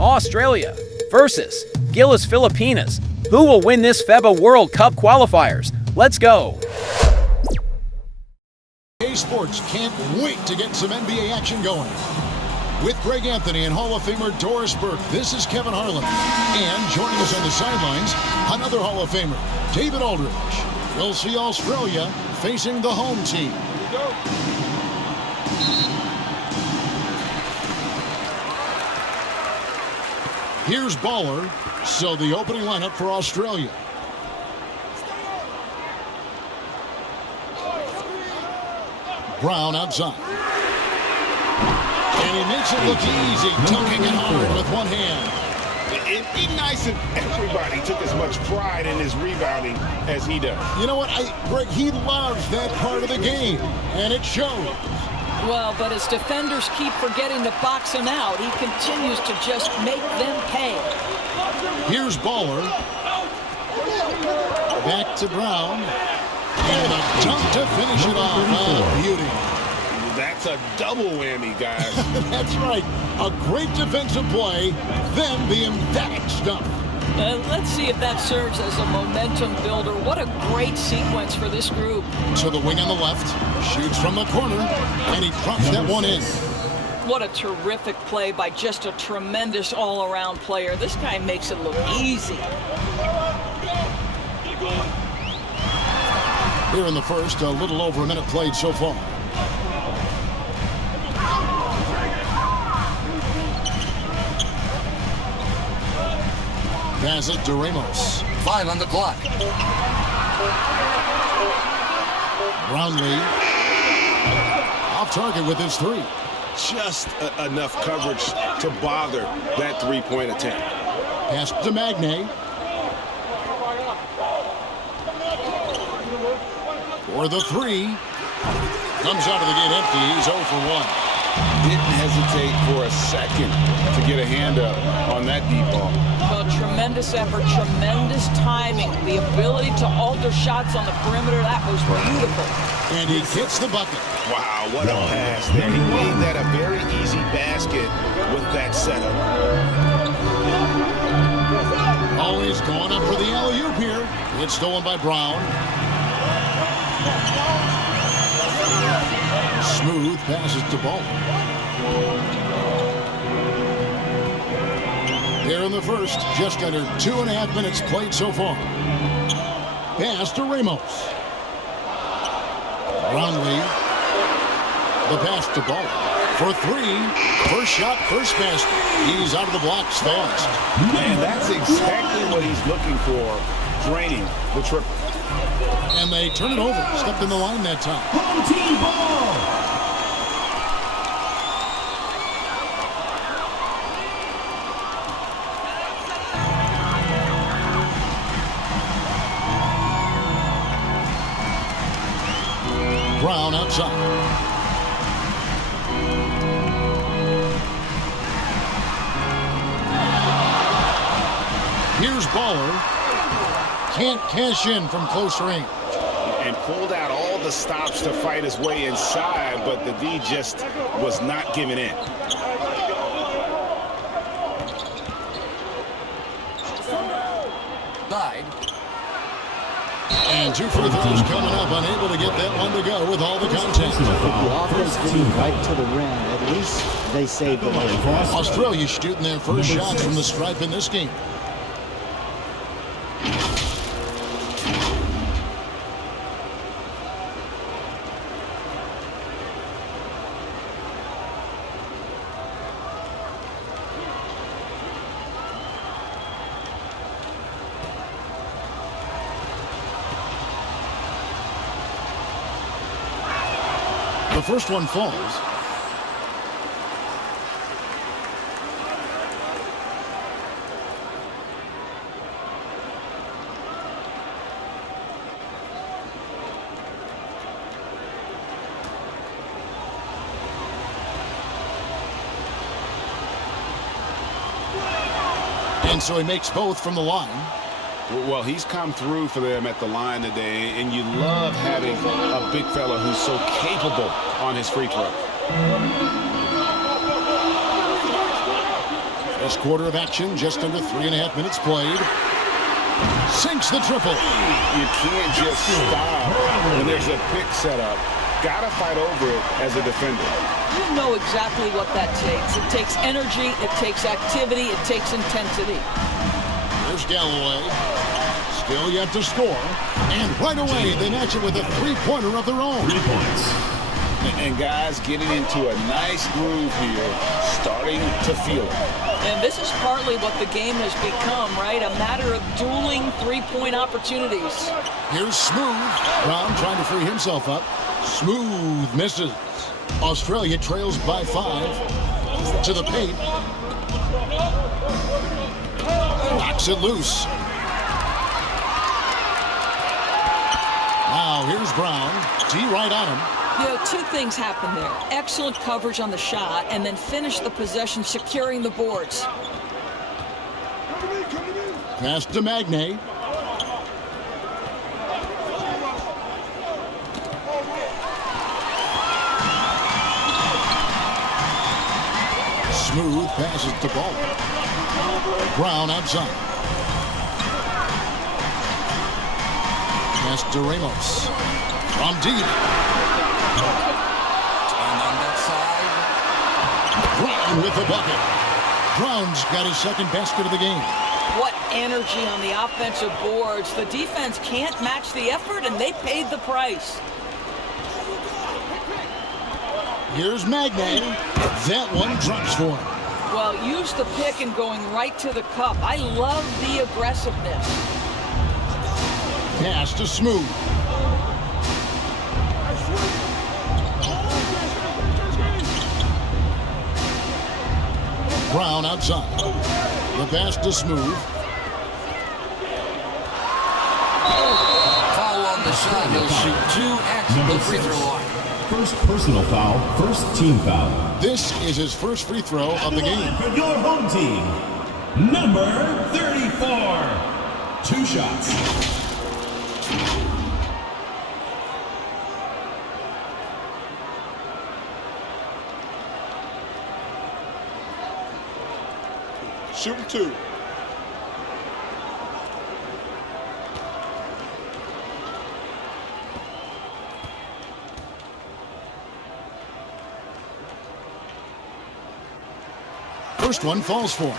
Australia versus GILAS Pilipinas. Who will win this FIBA World Cup qualifiers? Let's go! EA Sports can't wait to get some NBA action going. With Greg Anthony and Hall of Famer Doris Burke, this is Kevin Harlan. And joining us on the sidelines, another Hall of Famer, David Aldridge. We'll see Australia facing the home team. Here we go. Here's Baller. So the opening lineup for Australia. Brown outside. And he makes it look easy, dunking it hard with one hand. It'd be nice if everybody took as much pride in his rebounding as he does. You know what, Greg, he loves that part of the game, and it shows. Well, but as defenders keep forgetting to box him out, he continues to just make them pay. Here's Baller. Back to Brown. And a dunk to finish it off. Oh, beauty. That's a double whammy, guys. That's right. A great defensive play, then the emphatic stuff. Let's see if that serves as a momentum builder. What a great sequence for this group. To the wing on the left. Shoots from the corner. And he drops that one in. What a terrific play by just a tremendous all-around player. This guy makes it look easy. Here in the first, a little over a minute played so far. Pass it to Ramos. 5 on the clock. Brownlee off target with his three. Just enough coverage to bother that three-point attempt. Pass to Magne. For the three. Comes out of the gate empty. He's 0 for 1. Didn't hesitate for a second to get a hand up on that deep ball. Well, tremendous effort, tremendous timing. The ability to alter shots on the perimeter, that was beautiful. And he hits the bucket. Wow, what a pass there. He made that a very easy basket with that setup. Always going up for the alley-oop here. It's stolen by Brown. Smooth passes to Ball. Here in the first, just under 2.5 minutes played so far. Pass to Ramos. Brownlee. The pass to Ball. For three. First shot, first basket. He's out of the blocks fast. Man, that's exactly what he's looking for. Draining the triple. And they turn it over. Stepped in the line that time. Home team ball. Brown outside. Here's Baller. Can't cash in from close range. And pulled out all the stops to fight his way inside, but the D just was not giving in. Side. And 2 free throws coming up, unable to get that one to go with all the contact. The offense didn't fight to the rim. At least they saved the ball. Australia shooting their first shots from the stripe in this game. The first one falls. And so he makes both from the line. Well, he's come through for them at the line today, and you love having a big fella who's so capable on his free throw. This quarter of action, just under 3.5 minutes played. Sinks the triple. You can't just stop when there's a pick set up. Gotta fight over it as a defender. You know exactly what that takes. It takes energy, it takes activity, it takes intensity. Here's Galloway. Still yet to score. And right away, they match it with a three-pointer of their own. 3 points. And guys getting into a nice groove here, starting to feel it. And this is partly what the game has become, right? A matter of dueling three-point opportunities. Here's Smooth. Brown trying to free himself up. Smooth misses. Australia trails by 5. To the paint. Knocks it loose. Now here's Brown. D right on him. You know, two things happen there. Excellent coverage on the shot, and then finish the possession securing the boards. Pass to Magne. Smooth passes to Ball. Brown outside. Pass to Ramos. From deep. And on that side. Brown with the bucket. Brown's got his second basket of the game. What energy on the offensive boards. The defense can't match the effort, and they paid the price. Here's Magne. That one drops for him. Well, use the pick and going right to the cup. I love the aggressiveness. Pass to Smooth. Brown outside. The pass to Smooth. Foul on the shot. He'll shoot 2 at the free throw line. First personal foul, first team foul. This is his first free throw of the game. For your home team, number 34. 2 shots. Shooting 2. First one falls for him.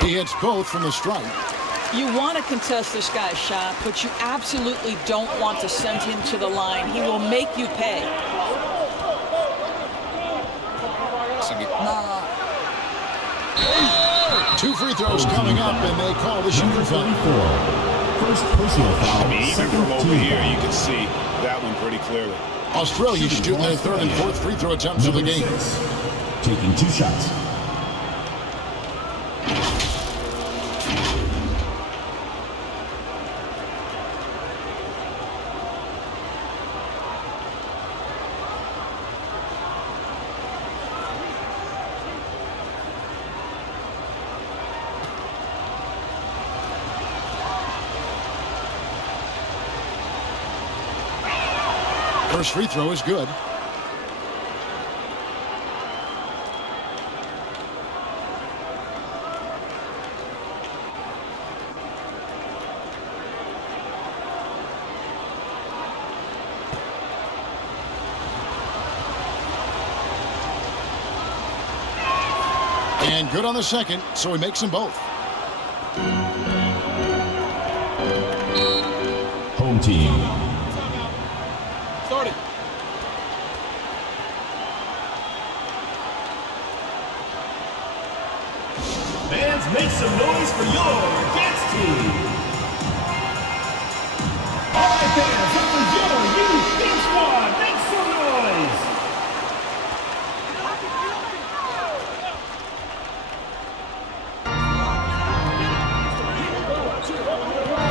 He hits both from the strike. You want to contest this guy's shot, but you absolutely don't want to send him to the line. He will make you pay. Two free throws coming up, and they call the shooter foul. First personal foul. Even from over here, you can see that one pretty clearly. Australia shooting their third and fourth free throw attempts of the game. 6, taking 2 shots. First free throw is good. And good on the second, so he makes them both. Home team. Started. Fans, make some noise for your dance team. All right, fans, this is your youth dance squad. Make some noise.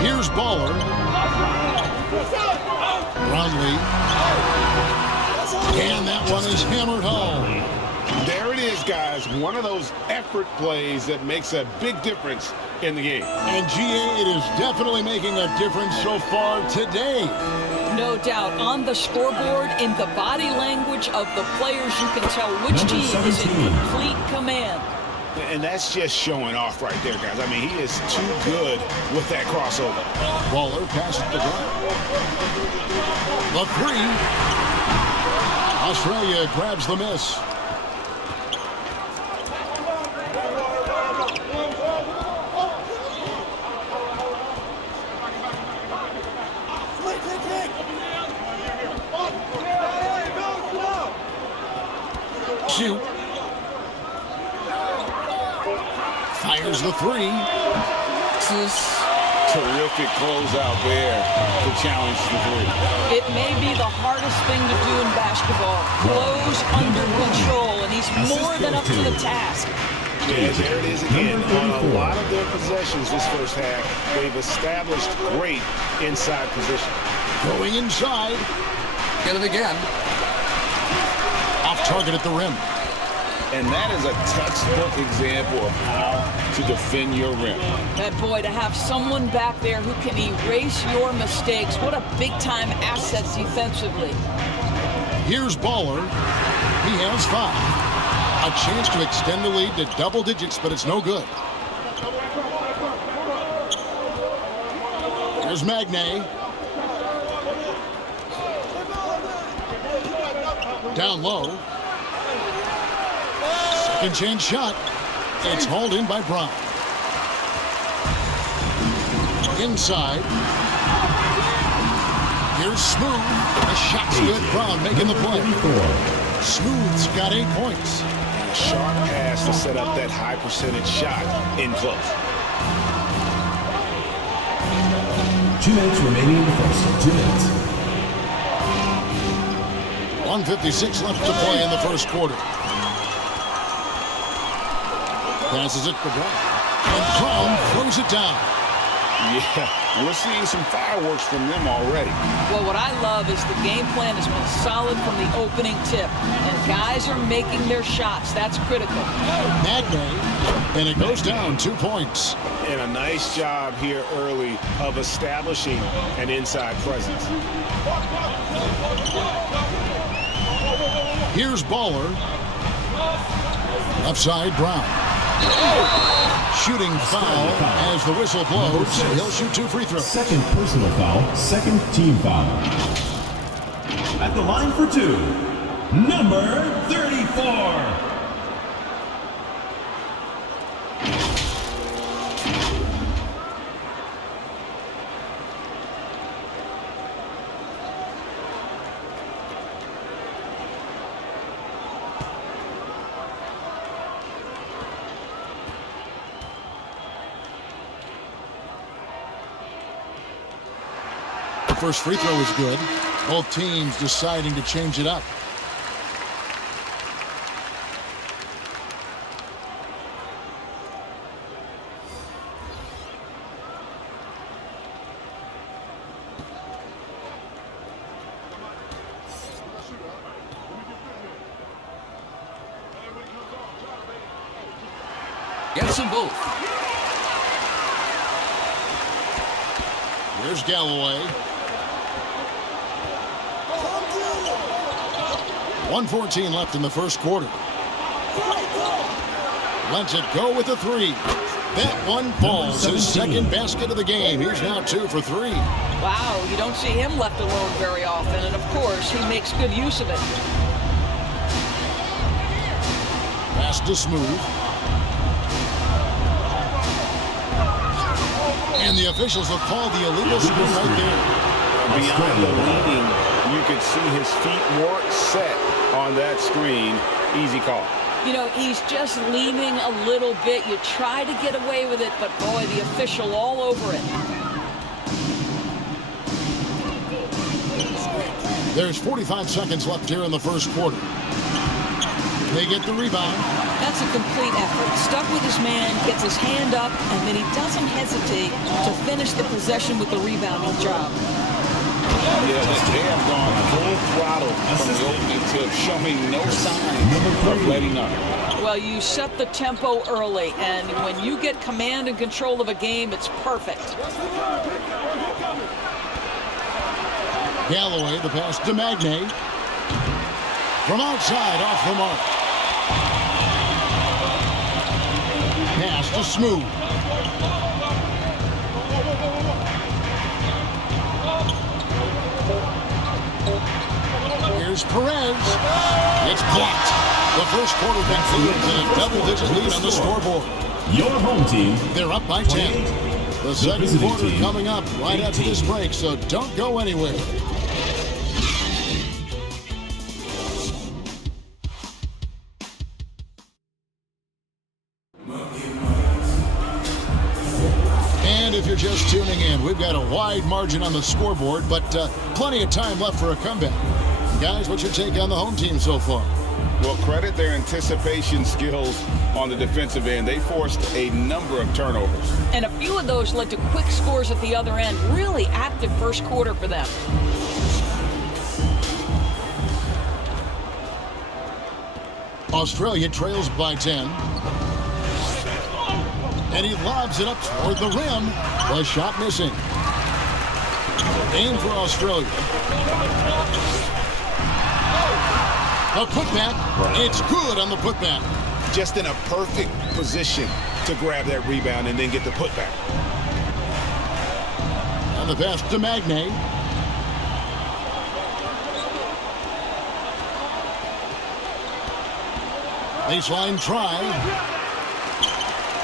Here's Baller. Brownlee. And that one is hammered home. There it is, guys. One of those effort plays that makes a big difference in the game. And GA, it is definitely making a difference so far today. No doubt. On the scoreboard, in the body language of the players, you can tell which team is in complete command. And that's just showing off right there, guys. I mean, he is too good with that crossover. Waller passes the ground. The three. Australia grabs the miss. Shoot. Fires the three. Terrific closeout there to challenge the three. It may be the hardest thing to do in basketball. Close under control, and he's more than up to the task. Yeah, there it is again. On a lot of their possessions this first half, they've established great inside position. Going inside. Get it again. Off target at the rim. And that is a textbook example of how to defend your rim. That boy, to have someone back there who can erase your mistakes, what a big-time asset defensively. Here's Baller. He has 5. A chance to extend the lead to double digits, but it's no good. Here's Magnay. Down low. Second chance shot. It's hauled in by Brown. Inside. Here's Smooth. The shot's good. Brown making the play. Smooth's got 8 points. A sharp pass to set up that high percentage shot in close. 2 minutes remaining in the first. 2 minutes. 1:56 left to play in the first quarter. Passes it to Brown. And Brown throws it down. Yeah, we're seeing some fireworks from them already. Well, what I love is the game plan has been solid from the opening tip. And guys are making their shots. That's critical. Magnay. And it goes down 2 points. And a nice job here early of establishing an inside presence. Here's Baller. Left side, Brown. Shooting foul as the whistle blows. He'll shoot 2 free throws. Second personal foul, second team foul. At the line for 2, number 34. First free throw is good. Both teams deciding to change it up. Gets them both. Here's Galloway. 1:14 left in the first quarter. Lets it go with a 3. That one falls. His second basket of the game. He's now 2 for 3. Wow, you don't see him left alone very often. And, of course, he makes good use of it. Pass to Smooth. And the officials have called the illegal screen right there. Beyond the leading, you could see his feet more set on that screen. Easy call. You know, he's just leaning a little bit. You try to get away with it, but boy, the official all over it. There's 45 seconds left here in the first quarter. They get the rebound. That's a complete effort. Stuck with his man, gets his hand up, and then he doesn't hesitate to finish the possession with the rebounding job. Yeah, they have throttle from the opening tip, showing no signs of letting up. Well, you set the tempo early, and when you get command and control of a game, it's perfect. Galloway, the pass to Magne. From outside, off the mark. Pass to Smooth. Here's Perez. It's blocked. The first quarter concludes in a double-digit lead on the scoreboard. Your home team. They're up by 10. The second quarter coming up right after this break, so don't go anywhere. And if you're just tuning in, we've got a wide margin on the scoreboard, but plenty of time left for a comeback. Guys, what's your take on the home team so far? Well, credit their anticipation skills on the defensive end. They forced a number of turnovers. And a few of those led to quick scores at the other end. Really active first quarter for them. Australia trails by 10. And he lobs it up toward the rim. The shot missing. And for Australia. A putback. It's good on the putback. Just in a perfect position to grab that rebound and then get the putback. And the pass to Magne. Baseline try.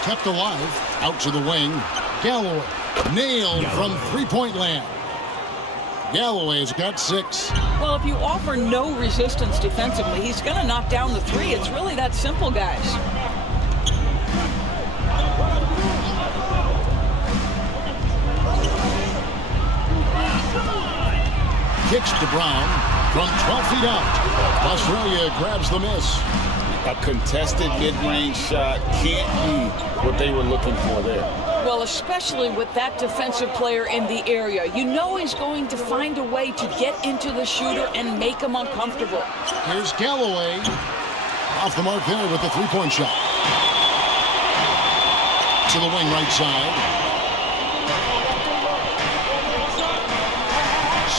Kept alive. Out to the wing. Galloway. Nailed from three-point land. Galloway's got 6. Well, if you offer no resistance defensively, he's going to knock down the three. It's really that simple, guys. Kicks to Brown from 12 feet out. Australia grabs the miss. A contested mid-range shot can't be what they were looking for there. Well, especially with that defensive player in the area. You know he's going to find a way to get into the shooter and make him uncomfortable. Here's Galloway. Off the mark there with the three-point shot. To the wing right side.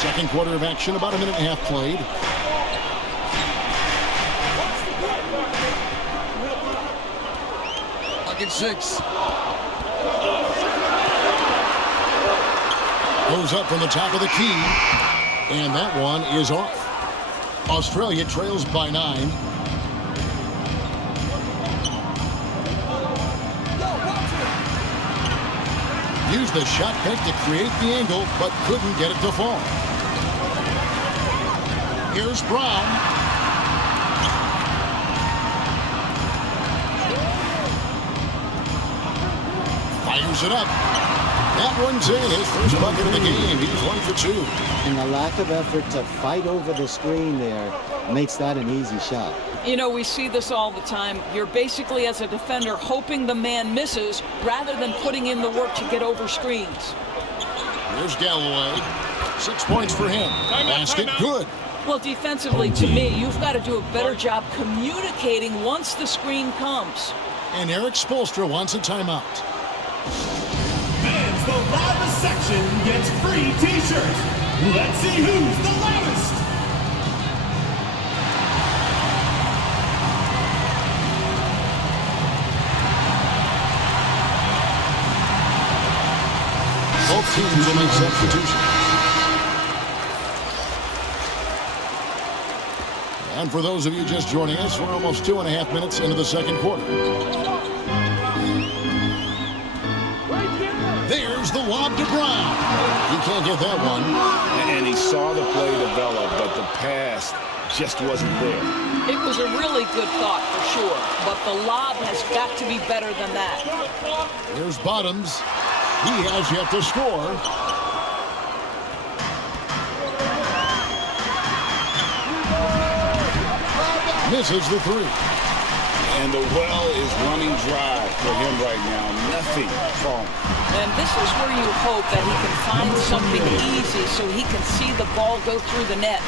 Second quarter of action, about a minute and a half played. Bucket 6. Goes up from the top of the key. And that one is off. Australia trails by 9. Used the shot fake to create the angle, but couldn't get it to fall. Here's Brown. Fires it up. That one's in. His first bucket of the game. He's 1 for 2. And the lack of effort to fight over the screen there makes that an easy shot. You know, we see this all the time. You're basically, as a defender, hoping the man misses rather than putting in the work to get over screens. Here's Galloway. 6 points for him. Basket good. Well, defensively, to me, you've got to do a better job communicating once the screen comes. And Eric Spoelstra wants a timeout. Fans, the loudest section gets free t-shirts. Let's see who's the loudest. Both teams will make substitutions. And for those of you just joining us, we're almost 2.5 minutes into the second quarter. There's the lob to Brown. He can't get that one. And he saw the play develop, but the pass just wasn't there. It was a really good thought for sure, but the lob has got to be better than that. Here's Bottoms. He has yet to score. Misses the three. And the well is running dry for him right now. Nothing falling. And this is where you hope that he can find something easy so he can see the ball go through the net.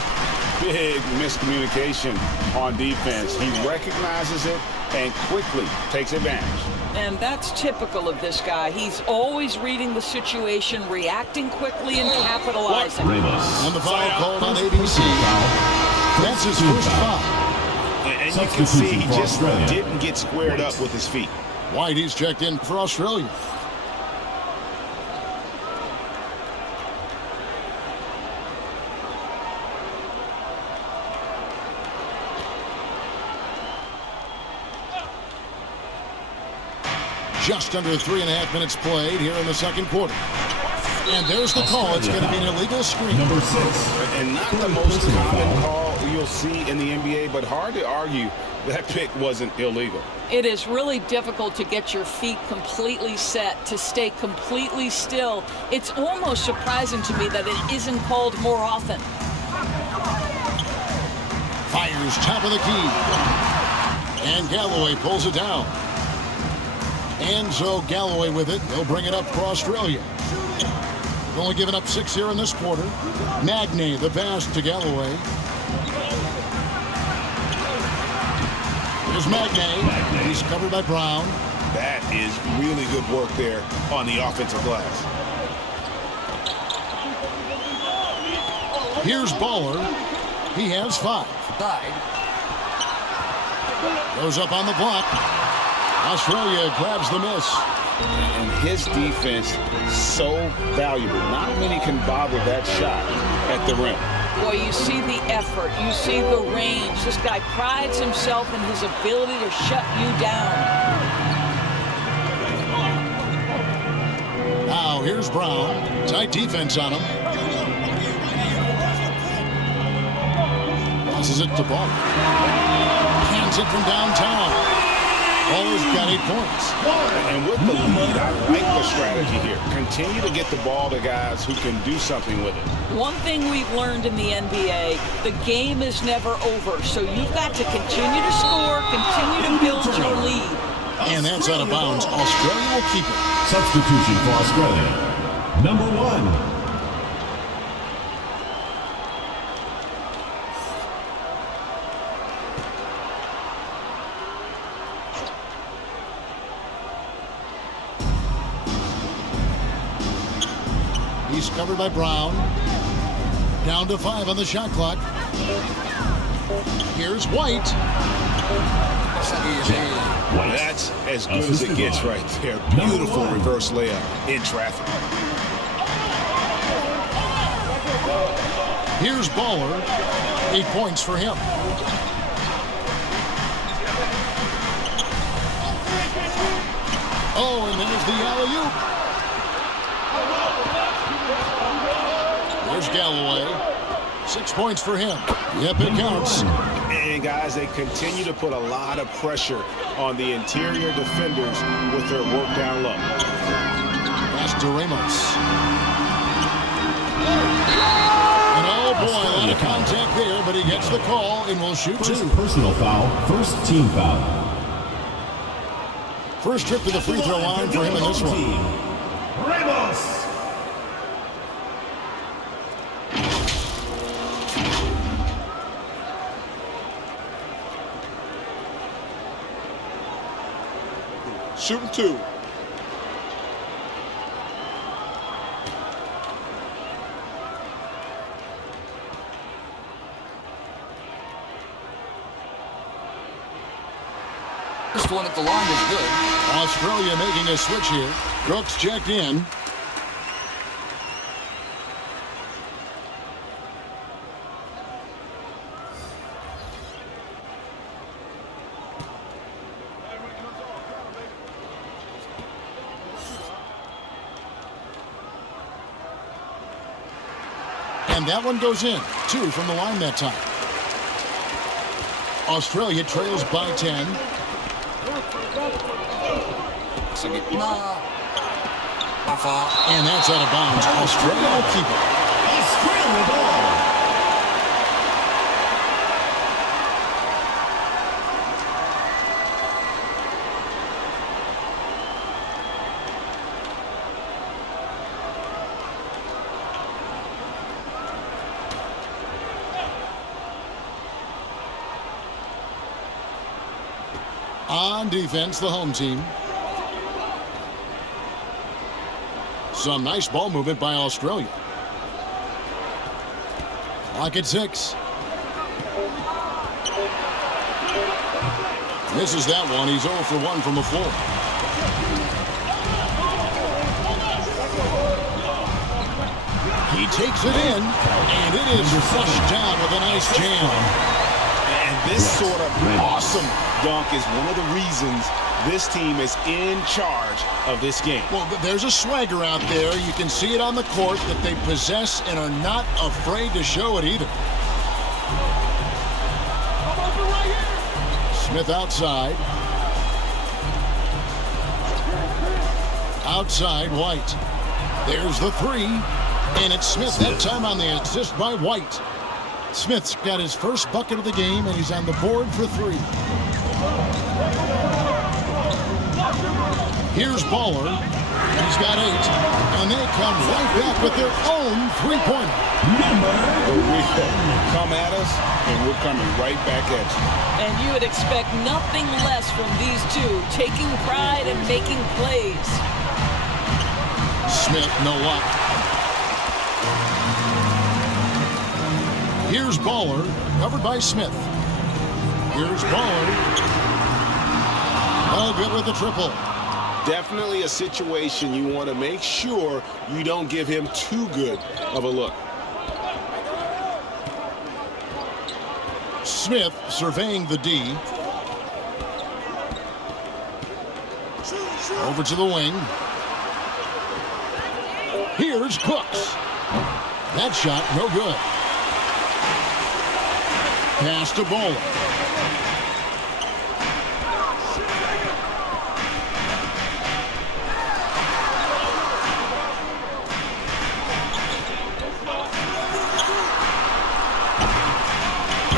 big miscommunication on defense. He recognizes it and quickly takes advantage. And that's typical of this guy. He's always reading the situation, reacting quickly, and capitalizing. And the foul called on ABC. That's his first foul. And you can see he just didn't get squared up with his feet. White, he's checked in for Australia. Just under 3.5 minutes played here in the second quarter. And there's the call. It's going to be an illegal screen. Number 6. And not the most common call you'll see in the NBA, but hard to argue that pick wasn't illegal. It is really difficult to get your feet completely set, to stay completely still. It's almost surprising to me that it isn't called more often. Fires top of the key. And Galloway pulls it down. And so Galloway with it. They'll bring it up for Australia. They've only given up 6 here in this quarter. Magnay, the pass to Galloway. Here's Magnay. He's covered by Brown. That is really good work there on the offensive glass. Here's Baller. He has 5. Goes up on the block. Australia grabs the miss. And his defense so valuable. Not many can bother that shot at the rim. Boy, you see the effort, you see the range. This guy prides himself in his ability to shut you down. Now here's Brown. Tight defense on him. Passes it to Ball. Hands it from downtown. Baller's got 8 points. And with the lead, I like the strategy here. Continue to get the ball to guys who can do something with it. One thing we've learned in the NBA, the game is never over. So you've got to continue to score, continue to build your lead. And that's out of bounds. Australia will keep it. Substitution for Australia. Number 1. He's covered by Brown. Down to 5 on the shot clock. Here's White. That's as good as it gets right there. Beautiful reverse layup in traffic. Here's Baller. 8 points for him. Oh, and there's the alley-oop. There's Galloway. 6 points for him. Yep, it counts. And guys, they continue to put a lot of pressure on the interior defenders with their work down low. Pass to Ramos. And oh boy, a lot of contact there, but he gets the call and will shoot 2. Personal foul, first team foul. First trip to the free throw line for him in this one. Ramos. Shooting 2. This one at the line is good. Australia making a switch here. Brooks checked in. And that one goes in. 2 from the line that time. Australia trails by 10. And that's out of bounds. Australia will keep it. Australia ball. On defense, the home team. Some nice ball movement by Australia. Clock at 6. Misses that one. He's 0 for 1 from the floor. He takes it in, and it is flushed down with a nice jam. And this sort of awesome dunk is one of the reasons this team is in charge of this game. Well, there's a swagger out there. You can see it on the court that they possess and are not afraid to show it either. Smith outside. Outside, White. There's the 3. And it's Smith that time on the assist by White. Smith's got his first bucket of the game, and he's on the board for 3. Here's Baller. He's got 8. And they come right back with their own 3-pointer. Come at us, and we're coming right back at you. And you would expect nothing less from these two, taking pride and making plays. Smith, no luck. Here's Baller, covered by Smith. Here's Baller. Oh, good with the triple. Definitely a situation you want to make sure you don't give him too good of a look. Smith surveying the D. Over to the wing. Here's Cooks. That shot, no good. Pass to Bowler.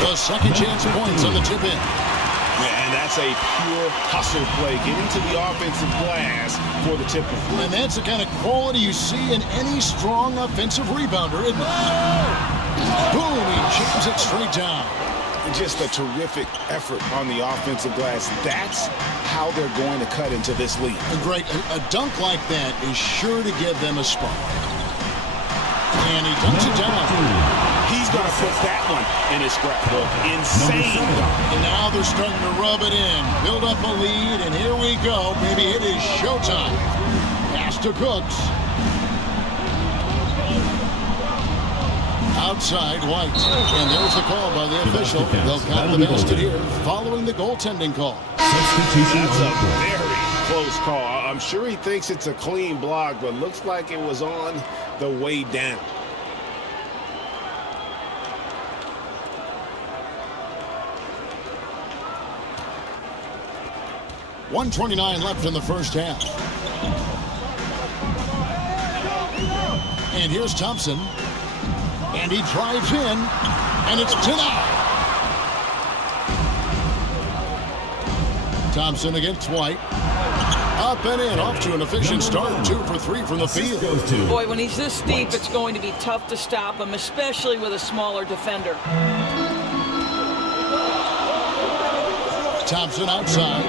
The second chance points on the tip in. And that's a pure hustle play, getting to the offensive glass for the tip in. And that's the kind of quality you see in any strong offensive rebounder, isn't it? Boom, he jams it straight down. Just a terrific effort on the offensive glass. That's how they're going to cut into this lead. Great. A dunk like that is sure to give them a spark. And he dunks it down. He's going to put that one in his scrapbook. Insane dunk. And now they're starting to rub it in. Build up a lead, and here we go. Maybe it is showtime. Pass to Cooks. Outside, White. And there's the call by the official. They'll count the basket here following the goaltending call. That's a very close call. I'm sure he thinks it's a clean block, but looks like it was on the way down. .129 left in the first half. And here's Thompson. And he drives in, and it's denied. Thompson against White. Up and in, off to an efficient start. 2 for 3 from the field. Boy, when he's this deep, it's going to be tough to stop him, especially with a smaller defender. Thompson outside.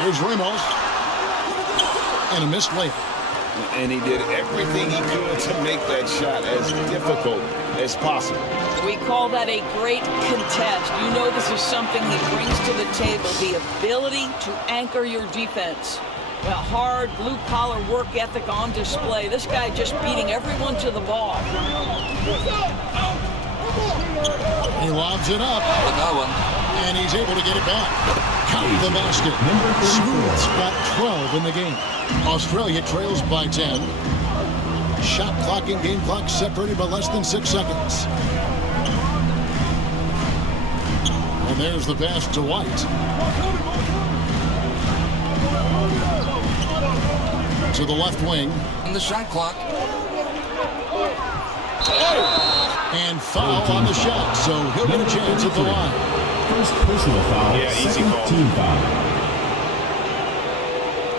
Here's Ramos. And a missed layup. And he did everything he could to make that shot as difficult as possible. We call that a great contest. You know this is something he brings to the table, the ability to anchor your defense. Well, hard, blue-collar work ethic on display. This guy just beating everyone to the ball. He lobs it up. And he's able to get it back. Count the basket. Smooth's got 12 in the game. Australia trails by 10. Shot clock and game clock separated by less than 6 seconds. And there's the pass to White. To the left wing. And the shot clock. And foul on the shot, so he'll get a chance at the line. First personal foul, Yeah, easy second call. team foul.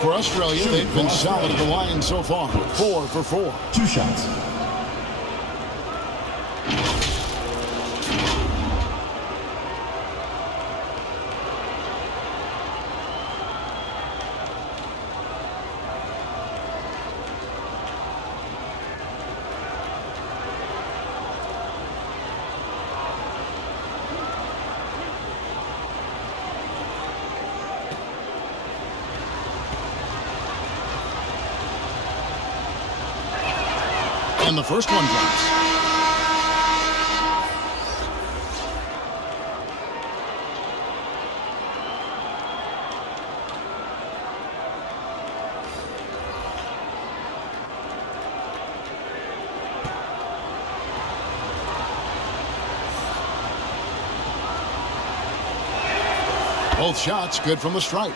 For Australia, they've been solid at the line so far. 4 for 4. 2 shots. And the first one drops. Both shots good from the stripe.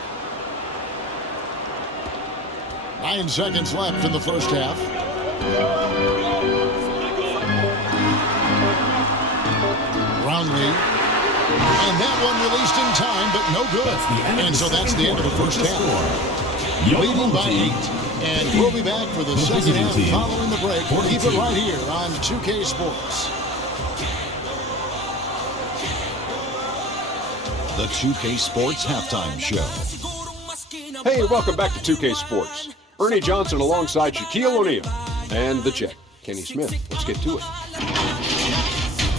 9 seconds left in the first half. Brownlee. And that one released in time, but no good. And so that's the end of the first half. Leading by 8. And we'll be back for the second half following the break. Keep it right here on 2K Sports. The 2K Sports Halftime Show. Hey, welcome back to 2K Sports. Ernie Johnson alongside Shaquille O'Neal. And the Czech, Kenny Smith. Let's get to it.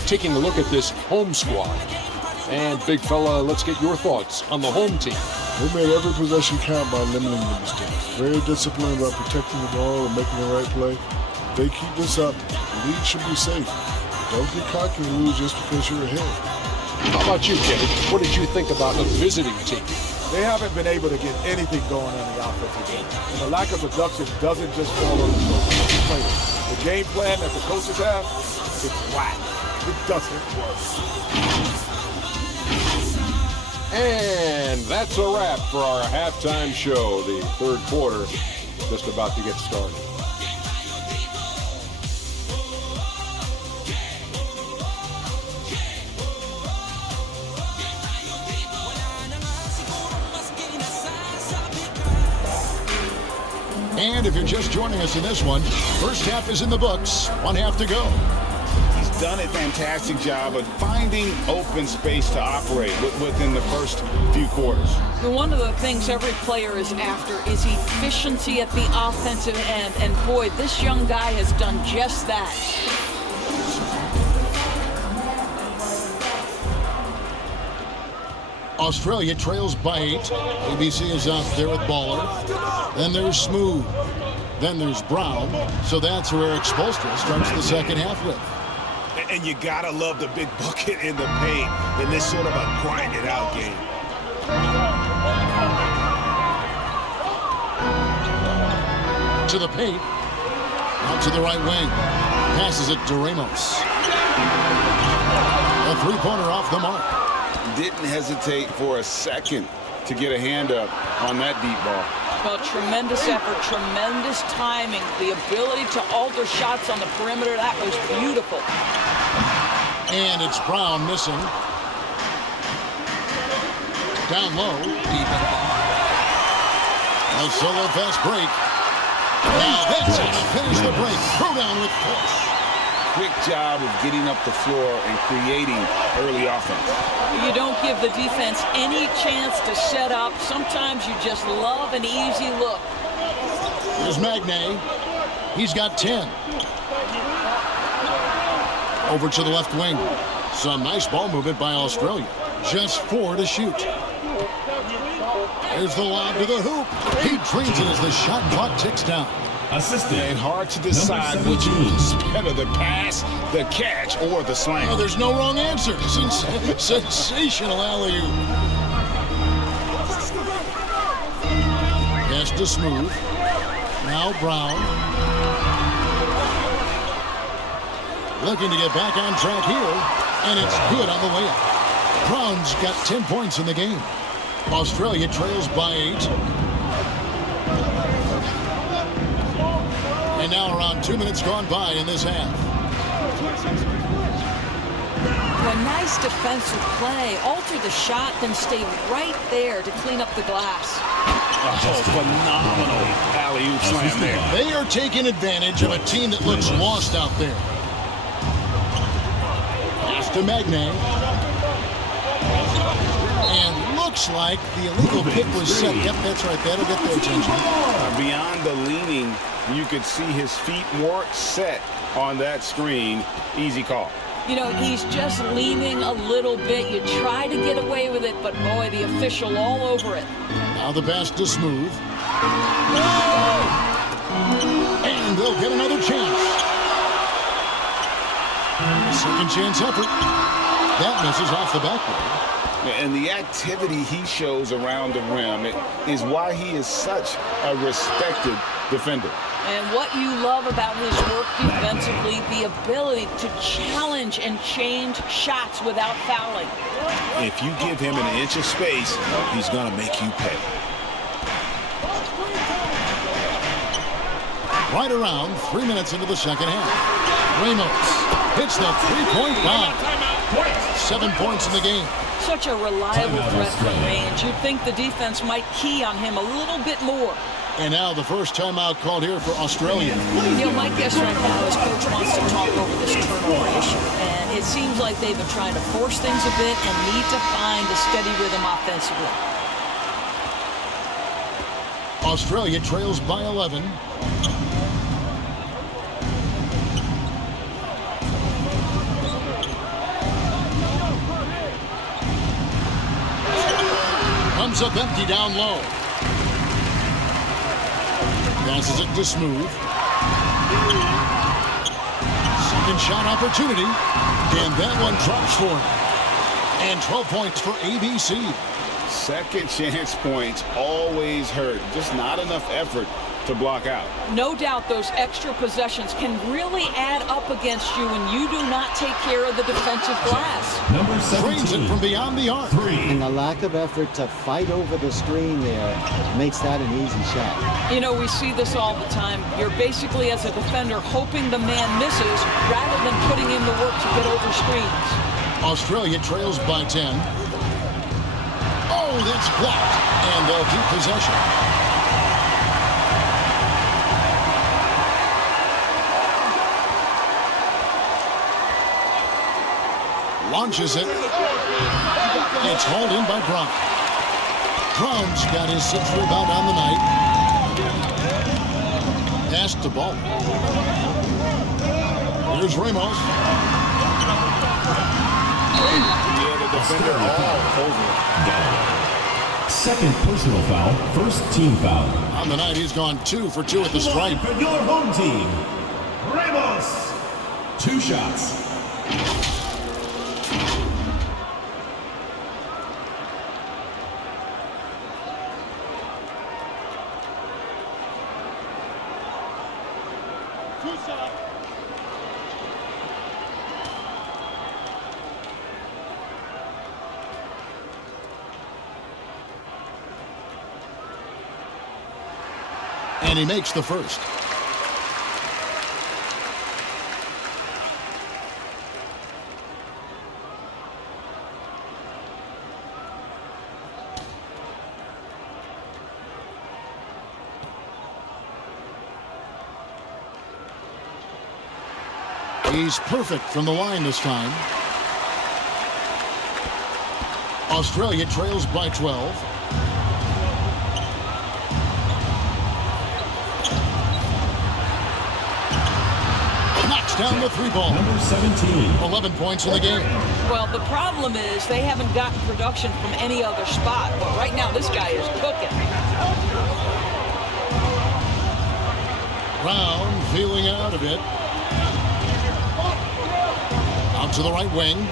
Taking a look at this home squad. And big fella, let's get your thoughts on the home team. They made every possession count by limiting the mistakes. Very disciplined about protecting the ball and making the right play. If they keep this up, the lead should be safe. Don't get cocky and lose just because you're ahead. How about you, Kenny? What did you think about the visiting team? They haven't been able to get anything going on the offensive game. And the lack of production doesn't just fall on the shoulders of the players. The game plan that the coaches have, it's whack. It doesn't work. And that's a wrap for our halftime show. The third quarter just about to get started. And if you're just joining us in this one, first half is in the books. 1 half to go. He's done a fantastic job of finding open space to operate within the first few quarters. One of the things every player is after is efficiency at the offensive end. And boy, this young guy has done just that. Australia trails by 8. ABC is out there with Baller. Then there's Smooth. Then there's Brown. So that's who Eric Spoelstra starts the second half with. And you gotta love the big bucket in the paint in this sort of a grinded out game. To the paint. Out to the right wing. Passes it to Ramos. A three-pointer off the mark. Didn't hesitate for a second to get a hand up on that deep ball. Well, tremendous effort, tremendous timing, the ability to alter shots on the perimeter. That was beautiful. And it's Brown missing. Down low. Deep in the ball. A solo fast break. Now that's how to finish the break. Throw down with force. Quick job of getting up the floor and creating early offense. You don't give the defense any chance to set up. Sometimes you just love an easy look. There's Magnay. He's got 10. Over to the left wing. Some nice ball movement by Australia. Just 4 to shoot. There's the lob to the hoop. He drains it as the shot clock ticks down. Assistant. And hard to decide which is better, the pass, the catch, or the slam. Oh, there's no wrong answer. Sensational alley-oop. Pass to Smooth. Now Brown. Looking to get back on track here. And it's good on the layup. Brown's got 10 points in the game. Australia trails by 8. And now around 2 minutes gone by in this half. A nice defensive play. Alter the shot, then stay right there to clean up the glass. Oh, phenomenal alley-oop slam there. They are taking advantage of a team that looks lost out there. Pass to Magnay. And looks like the illegal pick was set. Yep, that's right. That'll get their attention. Beyond the leaning, you could see his feet weren't set on that screen. Easy call. You know, he's just leaning a little bit. You try to get away with it, but boy, the official all over it. Now the pass to Smooth. And they'll get another chance. Second chance effort. That misses off the backboard. And the activity he shows around the rim is why he is such a respected defender. And what you love about his work defensively, the ability to challenge and change shots without fouling. If you give him an inch of space, he's going to make you pay. Right around 3 minutes into the second half. Ramos hits the three-point bomb. 7 points in the game. Such a reliable threat from range. You'd think the defense might key on him a little bit more. And now the first timeout called here for Australia. You know, my guess right now is coach wants to talk over this turnover issue. And it seems like they've been trying to force things a bit and need to find a steady rhythm offensively. Australia trails by 11. Comes up empty down low. Passes it to Smooth. Second shot opportunity. And that one drops for him. And 12 points for ABC. Second chance points always hurt. Just not enough effort to block out. No doubt those extra possessions can really add up against you when you do not take care of the defensive glass. Number 17. Trains it from beyond the arc. And the lack of effort to fight over the screen there makes that an easy shot. You know, we see this all the time. You're basically, as a defender, hoping the man misses rather than putting in the work to get over screens. Australia trails by 10. Oh, that's blocked. And they'll keep possession. Launches it. It's hauled in by Brown. Brown's got his 6th rebound on the night. Pass to Ball. Here's Ramos. Yeah, the defender all over. Second personal foul, first team foul. On the night, he's gone 2 for 2 at the stripe. For your home team, Ramos. 2 shots. And he makes the first. He's perfect from the line this time. Australia trails by 12. Down the 3 ball. Number 17. 11 points in the game. Well, the problem is they haven't gotten production from any other spot. But right now, this guy is cooking. Brown feeling out a bit. Out to the right wing.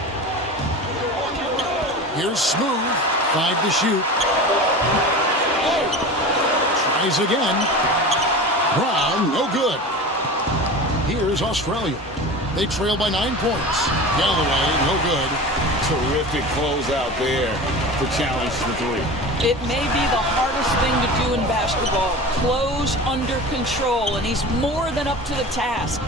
Here's Smooth. 5 to shoot. Tries again. Brown, no good. Here's Australia. They trail by 9 points. Galloway, no good. Terrific closeout there to challenge the 3. It may be the hardest thing to do in basketball. Close under control, and he's more than up to the task.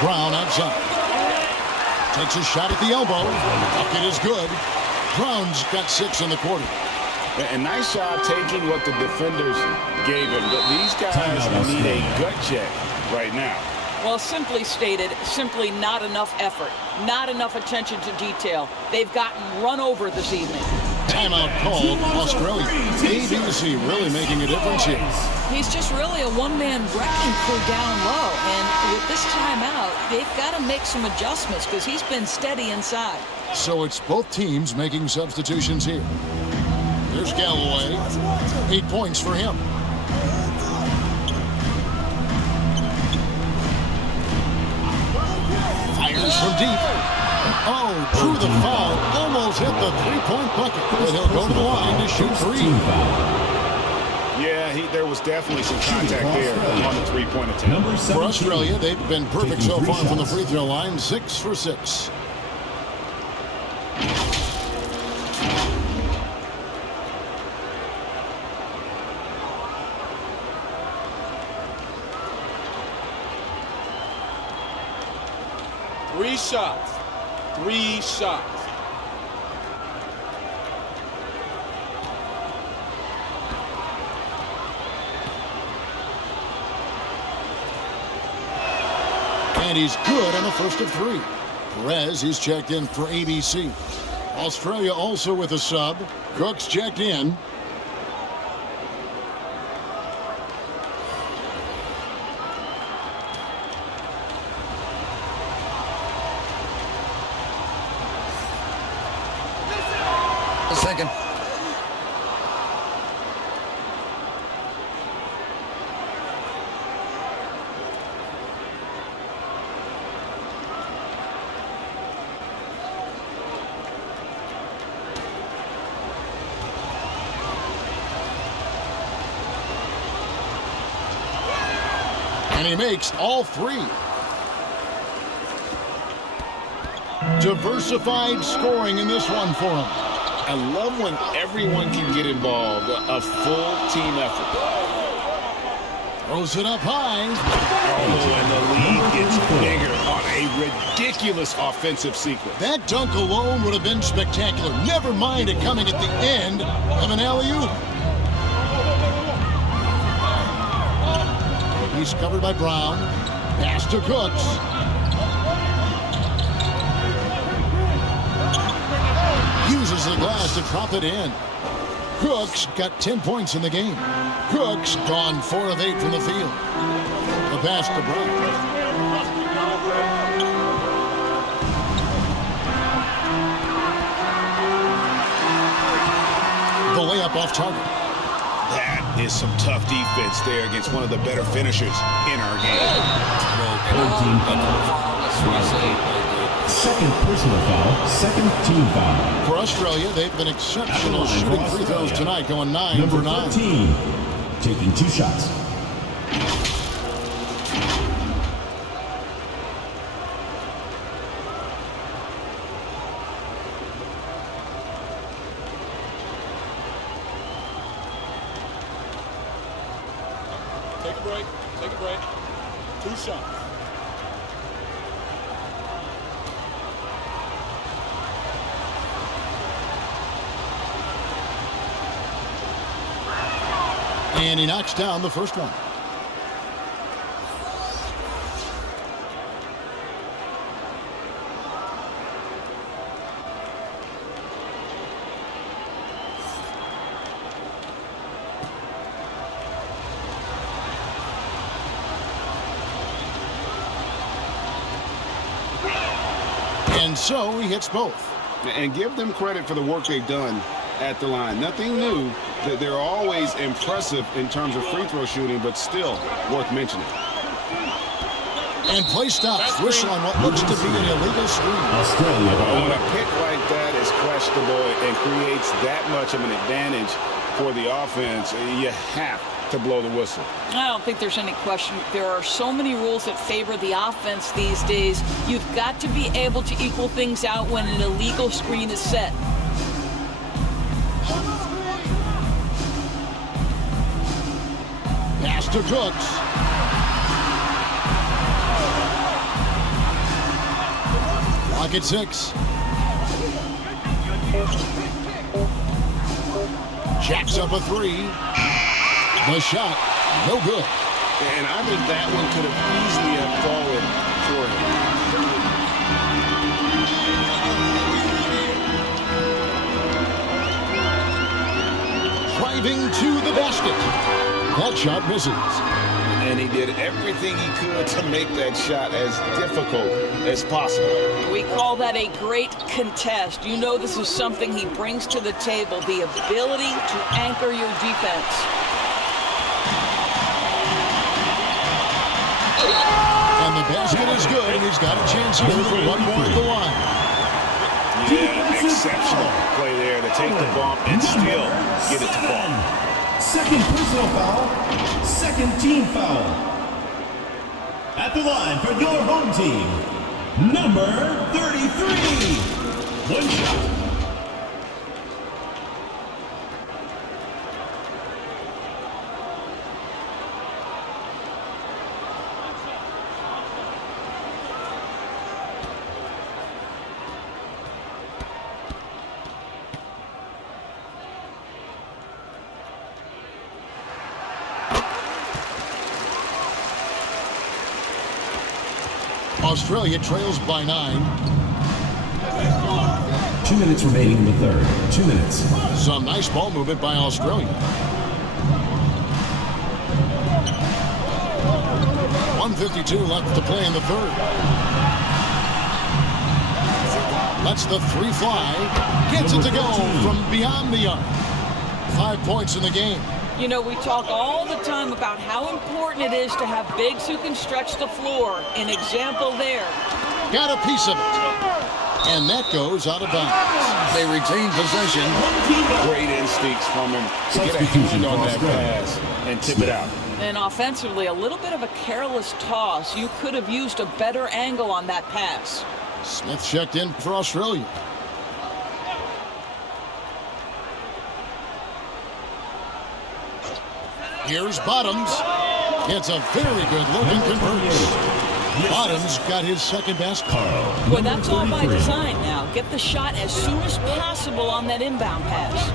Brown outside. Takes a shot at the elbow. Bucket is good. Brown's got 6 in the quarter. And nice job taking what the defenders gave him. But these guys need a gut check right now. Well, simply stated, simply not enough effort. Not enough attention to detail. They've gotten run over this evening. Timeout called Australia. ABC really making a difference here. He's just really a one-man wrecking crew down low. And with this timeout, they've got to make some adjustments because he's been steady inside. So it's both teams making substitutions here. Here's Galloway. 8 points for him. Fires from deep. Oh, drew the foul. Almost hit the three-point bucket. But he'll go to the line to shoot three. Yeah, there was definitely some contact there on the three-point attempt. For Australia, they've been perfect so far from the free throw line. 6 for 6. Three shots. 3 shots. And he's good on the first of 3. Perez is checked in for ABC. Australia also with a sub. Cook's checked in. Second. And he makes all 3. Diversified scoring in this one for him. I love when everyone can get involved, a full team effort. Throws it up high. Oh, and the lead gets bigger on a ridiculous offensive sequence. That dunk alone would have been spectacular. Never mind it coming at the end of an alley-oop. He's covered by Brown. Pass to Cooks. Uses the glass to drop it in. Cooks got 10 points in the game. Cooks gone 4 of 8 from the field. The pass to Brown. The layup off target. That is some tough defense there against one of the better finishers in our game. Second personal foul, second team foul. For Australia, they've been exceptional shooting free throws tonight, going 9 Number for 9. 13, taking 2 shots. Take a break. Take a break. 2 shots. And he knocks down the first one. And so he hits both. And give them credit for the work they've done at the line. Nothing new. They're always impressive in terms of free throw shooting, but still worth mentioning. And play stops. Whistle on what looks to be an illegal screen. Australia. When a pick like that is questionable and creates that much of an advantage for the offense, you have to blow the whistle. I don't think there's any question. There are so many rules that favor the offense these days. You've got to be able to equal things out when an illegal screen is set. Pass to Cooks. Clock at 6. Jacks up a 3. The shot, no good. And I think that one could have easily have fallen for him. Driving to the basket. That shot misses. And and he did everything he could to make that shot as difficult as possible. We call that a great contest. You know this is something he brings to the table, the ability to anchor your defense. And the basket is good, and he's got a chance here for one more at the line. Yeah, exceptional play there to take the bump and still get it to fall. Second personal foul, second team foul. At the line for your home team, number 33. One shot. Australia trails by 9. 2 minutes remaining in the third. 2 minutes. Some nice ball movement by Australia. 1:52 left to play in the third. Lets the three fly. Gets it to go from beyond the arc. 5 points in the game. You know, we talk all the time about how important it is to have bigs who can stretch the floor. An example there. Got a piece of it. And that goes out of bounds. They retain possession. Great instincts from him to get a hand on that pass and tip it out. And offensively, a little bit of a careless toss. You could have used a better angle on that pass. Smith checked in for Australia. Here's Bottoms. It's a very good look and converts. Bottoms got his second basket. Well, that's all by design now. Get the shot as soon as possible on that inbound pass.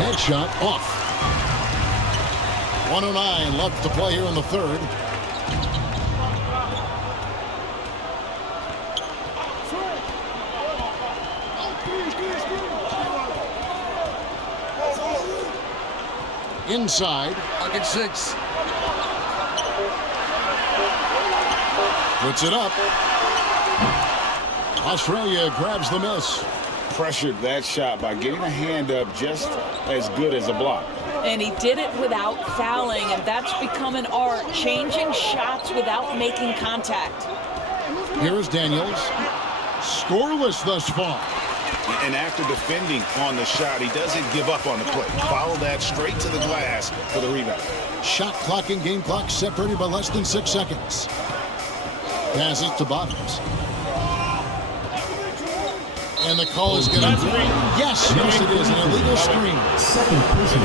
That shot off. 1:09 left to play here in the third. Inside. Pocket 6. Puts it up. Australia grabs the miss. Pressured that shot by getting a hand up just as good as a block. And he did it without fouling, and that's become an art, changing shots without making contact. Here's Daniels. Scoreless thus far. And after defending on the shot, he doesn't give up on the play. Follow that straight to the glass for the rebound. Shot clock and game clock separated by less than 6 seconds. Passes to Bottoms. And the call is going to be... Yes, it is an illegal screen.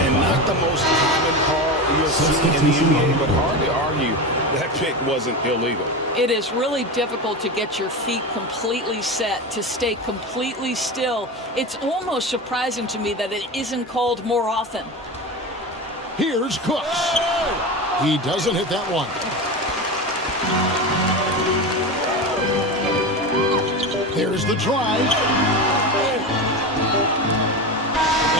And not the most common call you'll see in the NBA, but hard to argue that pick wasn't illegal. It is really difficult to get your feet completely set, to stay completely still. It's almost surprising to me that it isn't called more often. Here's Cooks. He doesn't hit that one. There's the drive.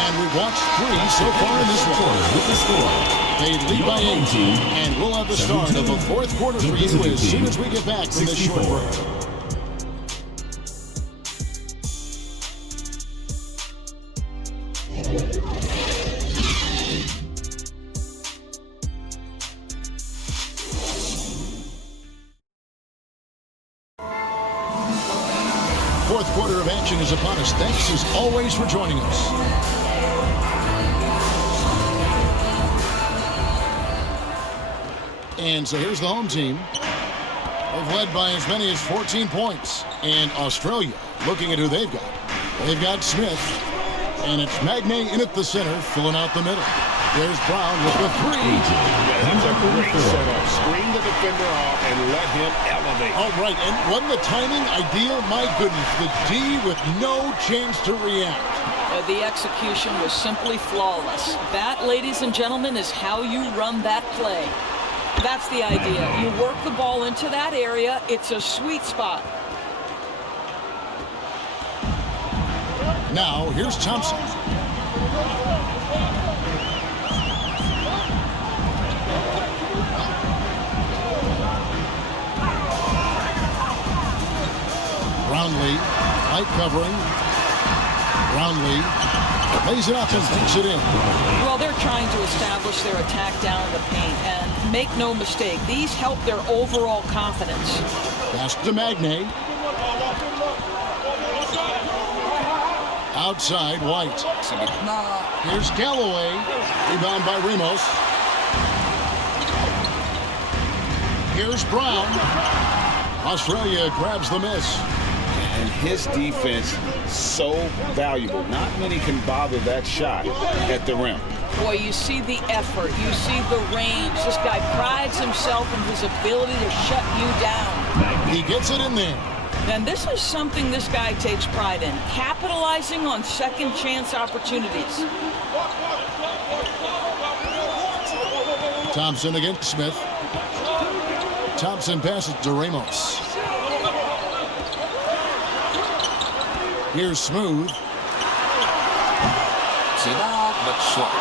And we've watched 3 so far in this one. With the score. They lead by 8, and we'll have the start of the fourth quarter for you as soon as we get back from this short break. Fourth quarter of action is upon us. Thanks as always for joining us. And so here's the home team. They've led by as many as 14 points. And Australia, looking at who they've got. They've got Smith. And it's Magnay in at the center, filling out the middle. There's Brown with the 3. That's a great setup. Screen the defender off and let him elevate. All right, and wasn't the timing ideal? My goodness, the D with no chance to react. The execution was simply flawless. That, ladies and gentlemen, is how you run that play. That's the idea. You work the ball into that area. It's a sweet spot. Now, here's Thompson. Brownlee, light covering. Brownlee lays it up and takes it in. Well, they're trying to establish their attack down in the paint, and make no mistake, these help their overall confidence. Pass to Magnay. Outside, White. Here's Galloway. Rebound by Ramos. Here's Brown. Australia grabs the miss. And his defense so valuable. Not many can bother that shot at the rim. Boy, you see the effort. You see the range. This guy prides himself in his ability to shut you down. He gets it in there. And this is something this guy takes pride in, capitalizing on second chance opportunities. Thompson against Smith. Thompson passes to Ramos. Here's Smooth. But short.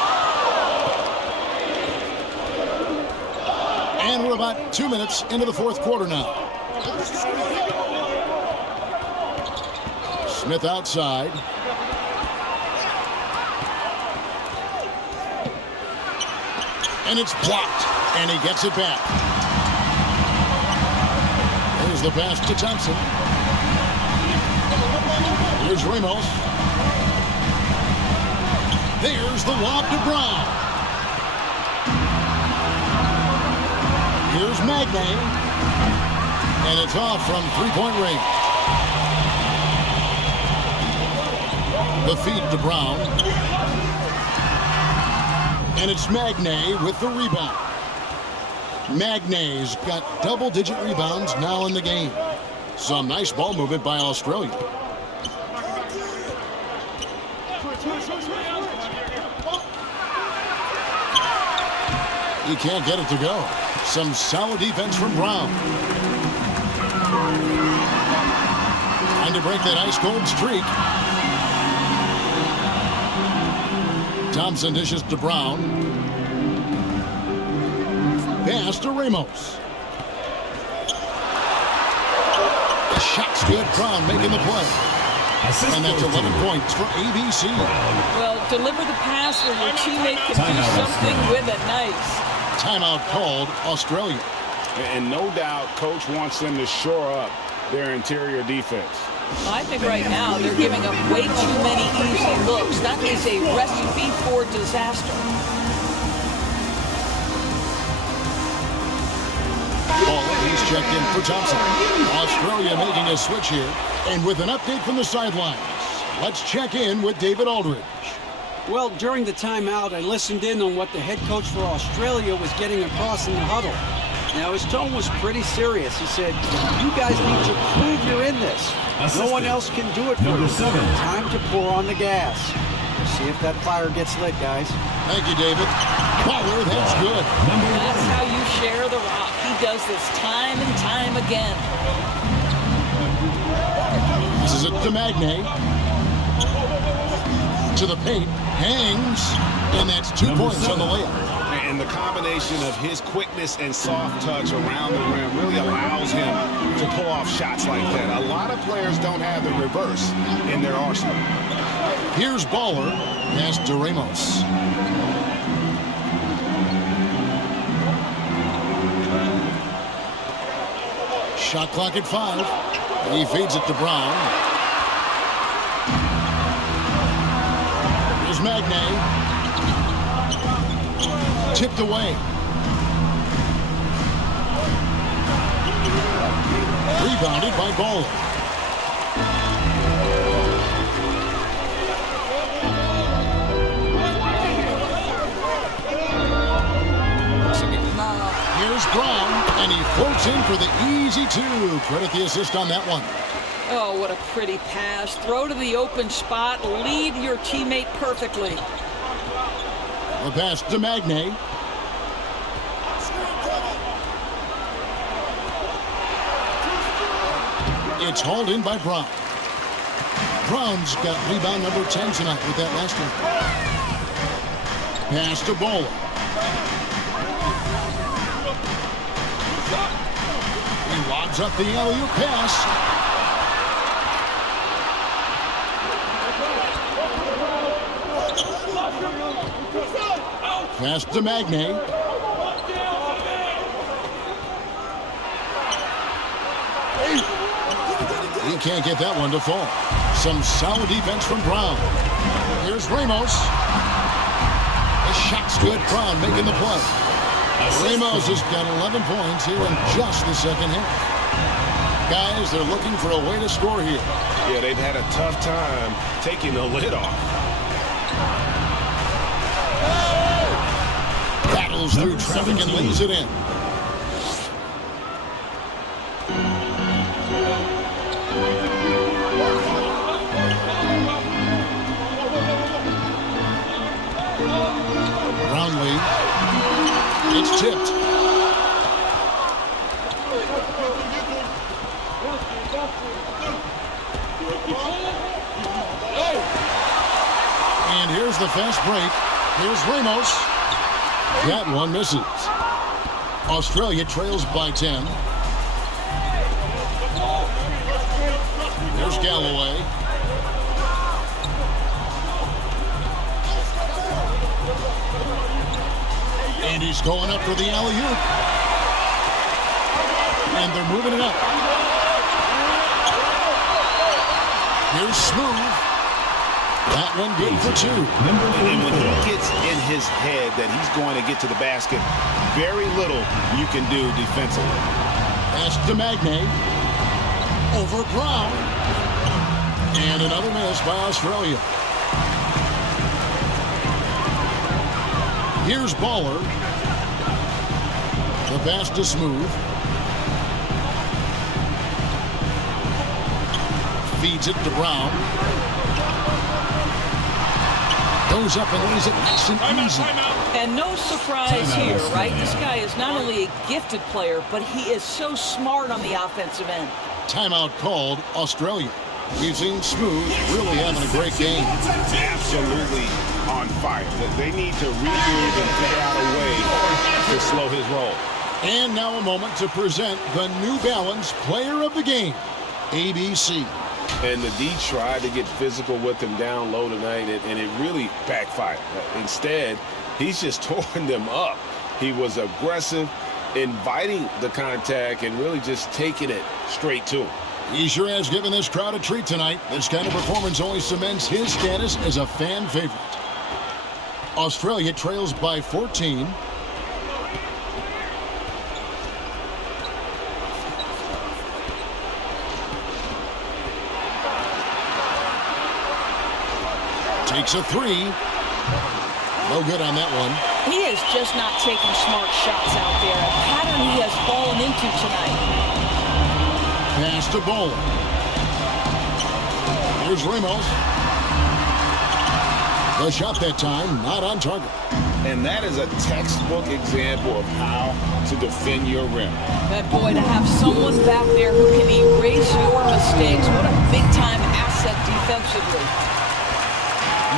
And we're about 2 minutes into the fourth quarter now. Smith outside. And it's blocked. And he gets it back. There's the pass to Thompson. Here's Ramos. There's the lob to Brown. Here's Magnay. And it's off from three-point range. The feed to Brown. And it's Magnay with the rebound. Magnay's got double-digit rebounds now in the game. Some nice ball movement by Australia. He can't get it to go. Some solid defense from Brown. Trying to break that ice-cold streak. Thompson dishes to Brown. Pass to Ramos. The shot's good. Brown making the play. And that's 11 points for ABC. Well, deliver the pass where your teammate can do something with it. Nice. Timeout called Australia. And no doubt, Coach wants them to shore up their interior defense. I think right now they're giving up way too many easy looks. That is a recipe for disaster. He's checked in for Thompson. Australia making a switch here. And with an update from the sidelines, let's check in with David Aldridge. Well, during the timeout, I listened in on what the head coach for Australia was getting across in the huddle. Now, his tone was pretty serious. He said, you guys need to prove you're in this. No one else can do it for you. Time to pour on the gas. See if that fire gets lit, guys. Thank you, David. Power, that's good. That's how you share the rock. He does this time and time again. This is it to Magnay. To the paint. Hangs. And that's 2 points on the layup. And the combination of his quickness and soft touch around the rim really allows him to pull off shots like that. A lot of players don't have the reverse in their arsenal. Here's Baller. Pass to Ramos. Shot clock at 5. He feeds it to Brown. Here's Magnay. Tipped away. Rebounded by Baller. Here's Brown, and he floats in for the easy two. Credit the assist on that one. Oh, what a pretty pass. Throw to the open spot. Lead your teammate perfectly. The pass to Magnay. It's hauled in by Brown. Brown's got rebound number 10 tonight with that last one. Pass to Bowler. He lobs up the alley-oop pass. Pass to Magne. He can't get that one to fall. Some solid defense from Brown. Here's Ramos. The shot's good. Brown making the play. Ramos has got 11 points here in just the second half. Guys, they're looking for a way to score here. Yeah, they've had a tough time taking the lid off. Battles through traffic and lays it in. Brownlee. It's tipped. And here's the fast break. Here's Ramos. That one misses. Australia trails by 10. There's Galloway. And he's going up for the alley-oop. And they're moving it up. Here's Smooth. That one good for 2. And when he gets in his head that he's going to get to the basket, very little you can do defensively. Pass to Magne. Over Brown. And another miss by Australia. Here's Baller. The pass to Smooth. Feeds it to Brown. Goes up and lays it nice and easy. And no surprise here, right? This guy is not only a gifted player, but he is so smart on the offensive end. Timeout called Australia. We've seen Smooth really having a great game. Absolutely on fire. They need to regroup and figure out a way to slow his roll. And now a moment to present the New Balance Player of the Game, ABC. And the D tried to get physical with him down low tonight, and it really backfired. Instead, he's just torn them up. He was aggressive, inviting the contact, and really just taking it straight to him. He sure has given this crowd a treat tonight. This kind of performance always cements his status as a fan favorite. Australia trails by 14. Takes a 3. No good on that one. He is just not taking smart shots out there. A pattern he has fallen into tonight. Pass to Bowler. Here's Ramos. The shot that time, not on target. And that is a textbook example of how to defend your rim. But boy, to have someone back there who can erase your mistakes, what a big-time asset defensively.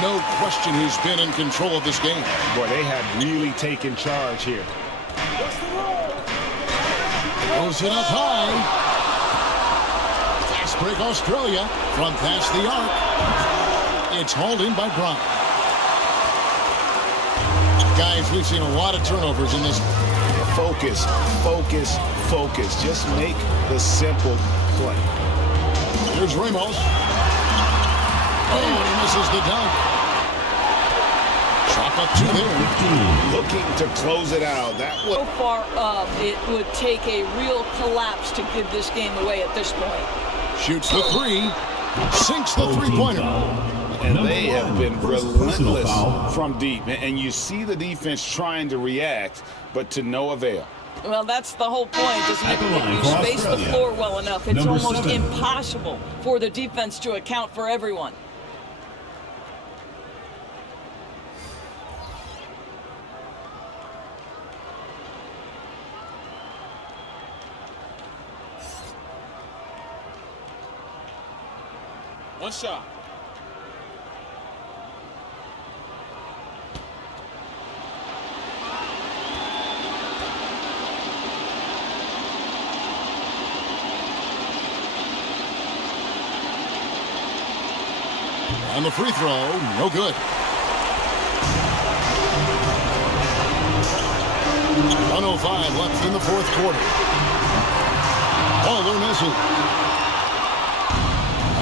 No question he's been in control of this game. Boy, they have really taken charge here. Goes it up high. Fast break Australia from past the arc. It's hauled in by Brown. Guys, we've seen a lot of turnovers in this one. Focus, focus, focus. Just make the simple play. Here's Ramos. Oh, and he misses the dunk. Chalk up 2 there. Looking to close it out. That was so far up, it would take a real collapse to give this game away at this point. Shoots the 3. Sinks the three-pointer. And they have been relentless from deep. And you see the defense trying to react, but to no avail. Well, that's the whole point, isn't it? If you space the floor well enough, it's almost impossible for the defense to account for everyone. One shot. And the free throw, no good. 1:05 left in the fourth quarter. All their misses.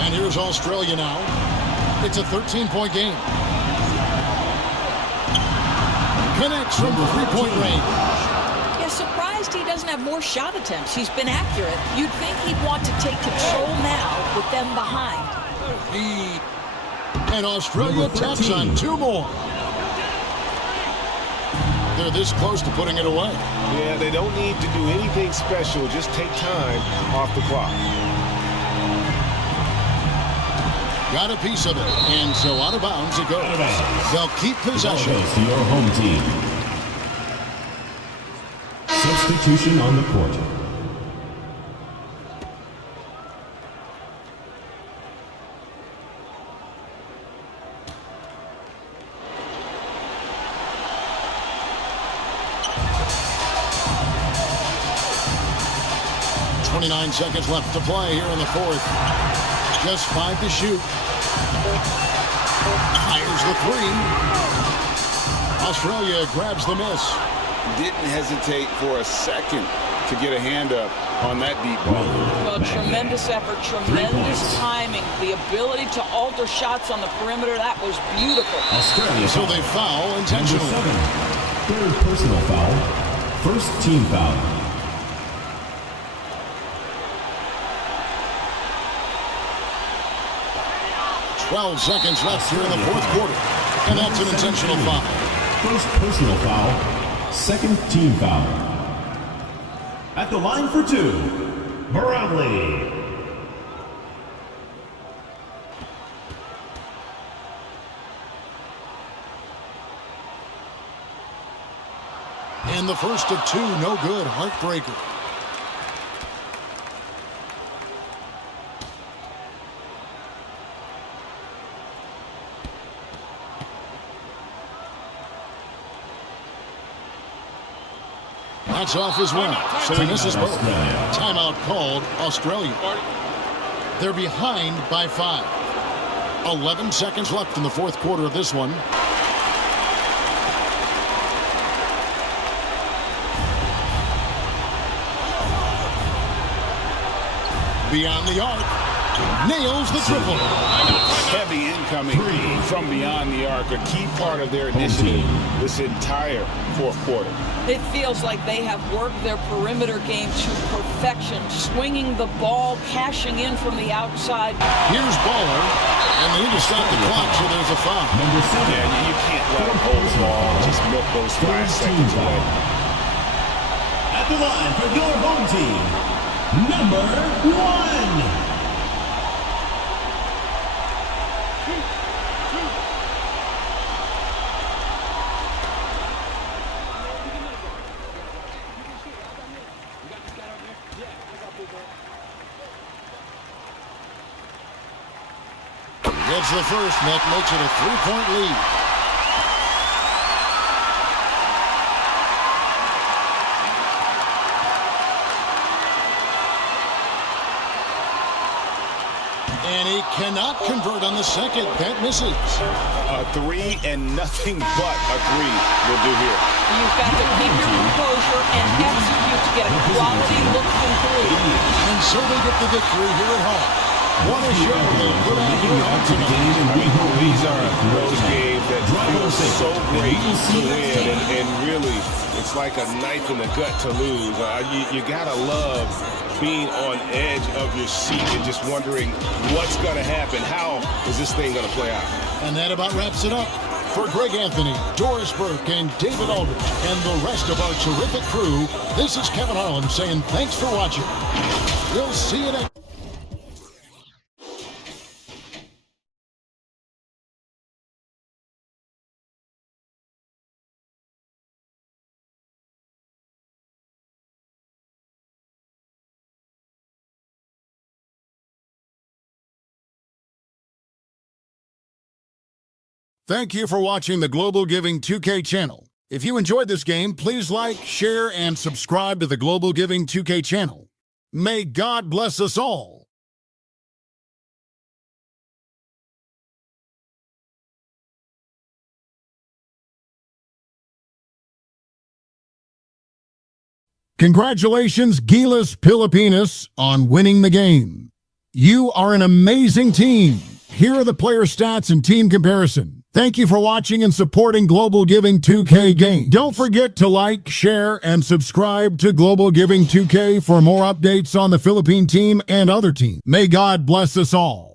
And here's Australia now. It's a 13-point game. Connects from three-point range. Yeah, surprised he doesn't have more shot attempts. He's been accurate. You'd think he'd want to take control now with them behind. And Australia taps on 2 more. They're this close to putting it away. Yeah, they don't need to do anything special. Just take time off the clock. Got a piece of it, and so out of bounds it goes. They'll keep possession. Goes to your home team. Substitution on the court. .29 seconds left to play here in the fourth. Just 5 to shoot. Fires the 3. Australia grabs the miss. Didn't hesitate for a second to get a hand up on that deep ball. Well, tremendous effort, tremendous timing. The ability to alter shots on the perimeter, that was beautiful. Australia. So they foul intentionally. Third personal foul. First team foul. 12 seconds left here in the fourth quarter. And that's an intentional foul. First personal foul. Second team foul. At the line for 2, Barangay. And the first of 2, no good. Heartbreaker. That's off as well, so he misses both. Timeout called Australia. They're behind by 5. 11 seconds left in the fourth quarter of this one. Beyond the arc. Nails the triple. Heavy incoming from beyond the arc, a key part of their initiative this entire fourth quarter. It feels like they have worked their perimeter game to perfection, swinging the ball, cashing in from the outside. Here's Baller, and they need to stop the clock, so there's a foul. Number 7. Yeah, you can't let them hold the ball, just milk those 5 seconds away. At the line for your home team, number 1. Gets the first, and that makes it a 3-point lead. And he cannot convert on the second. That misses. A 3 and nothing but a 3 will do here. You've got to keep your composure and execute to get a quality look from 3. And so they get the victory here at home. What a show they put on here to the game, and we hope these are those games that feel so great to win, and really, it's like a knife in the gut to lose. You gotta love being on edge of your seat and just wondering what's gonna happen. How is this thing gonna play out? And that about wraps it up. For Greg Anthony, Doris Burke, and David Aldridge, and the rest of our terrific crew, this is Kevin Harlan saying thanks for watching. We'll see you next. Thank you for watching the Global Giving 2K channel. If you enjoyed this game, please like, share, and subscribe to the Global Giving 2K channel. May God bless us all. Congratulations, GILAS Pilipinas, on winning the game. You are an amazing team. Here are the player stats and team comparison. Thank you for watching and supporting Global Giving 2K Game. Don't forget to like, share, and subscribe to Global Giving 2K for more updates on the Philippine team and other teams. May God bless us all.